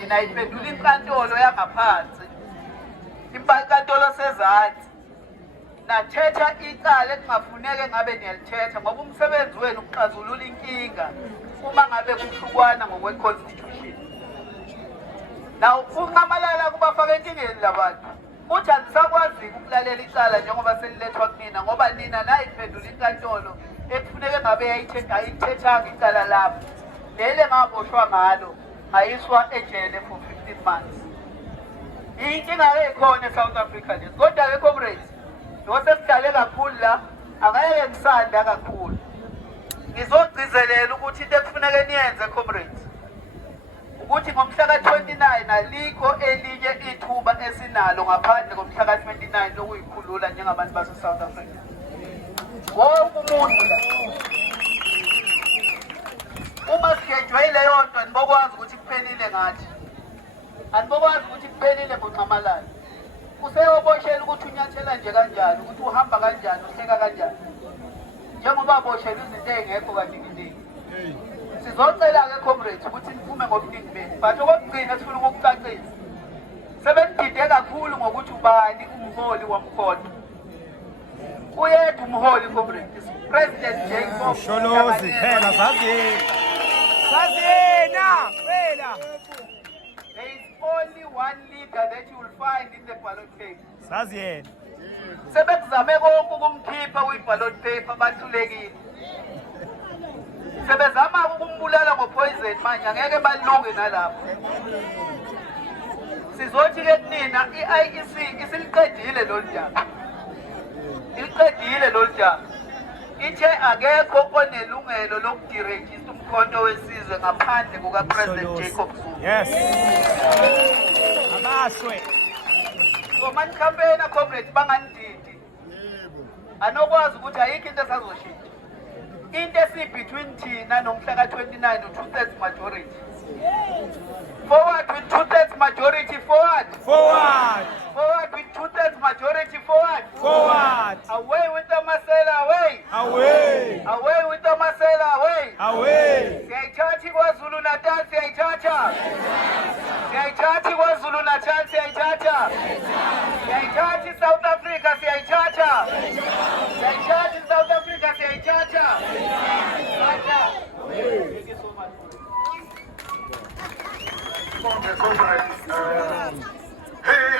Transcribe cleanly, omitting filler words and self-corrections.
nina iphendula inkantolo yangaphansi inkantolo sezantsi nathetha icala ekungafuneke ngabe niyalithetha ngoba umsebenzi wenu ukuxazulula inkinga uma ngabe kuhlukwana ngokwe-constitution. Now unqamalala kubafaka enkingeni labantu uthi andisakwazi ukulalela icala njengoba selilethwa kunina ngoba nina nayiphendula inkantolo ekufuneke ngabe ayithethanga icala lapho lele ngaboshwa ngalo ngayiswa ejele for 15 months. Inkinga ekhona eSouth Africa lezi kodwa-ke comrades ngosesidale kakhulu la angeke ngisanda kakhulu ngizogcizelela ukuthi into ekufuneke niyenze comrades ukuthi ngomhla ka-29 alikho elinye ithuba esinalo ngaphandle ngomhla ka-29 lokuyikhulula njengabantu base-South Africa. Wonke umuntu la uma sigejwe leyo nto andibokwazi ukuthi kuphelile ngathi andibokwazi ukuthi kuphelile ngoNxamalala useyoboshela ukuthi unyathela nje kanjani ukuthi uhamba kanjani uhleka kanjani njengoba aboshela izinto ey'ngekho kaninginingi. Sizocela-ke comrades ukuthi niphume ngobuningi benu but okokugcina sifuna ukukucacisa sebenidide kakhulu ngokuthi ubani umholi wamkhonto uyedwa umholi comrades President Jacob Sholozi phela saziyena phela. There is only one leader that you will find in the ballot paper. Saziyena. Sebekuzame konke ukumkhipha kwi-ballot paper bahlulekile. Sebezama ukumbulala ngopoison manje angeke balunge nalapho. Sizothi-ke kunina i-IEC isiliqedile lolu daba. Iliqedile lolu daba. Ithe akekho onelungelo lokudirejista umkhonto wesizwe ngaphandle kuka-President Jacob Zuma. Yes. Abashwe. So manicampaigner comrades banganididi anokwazi ukuthi ayikho into esazoshintsha into esi-between thina nomhla ka-29 u-2/3 majority forward with 2/3 majority forward with 2/3 majority forward away with the Masela away with the Masela away siyayithatha iKwaZulu Natal siyayithatha iKwaZulu Natal siyayithatha iSouth Africa siyayithatha iSouth Africa siyayithatha. Thank you so much. Hey,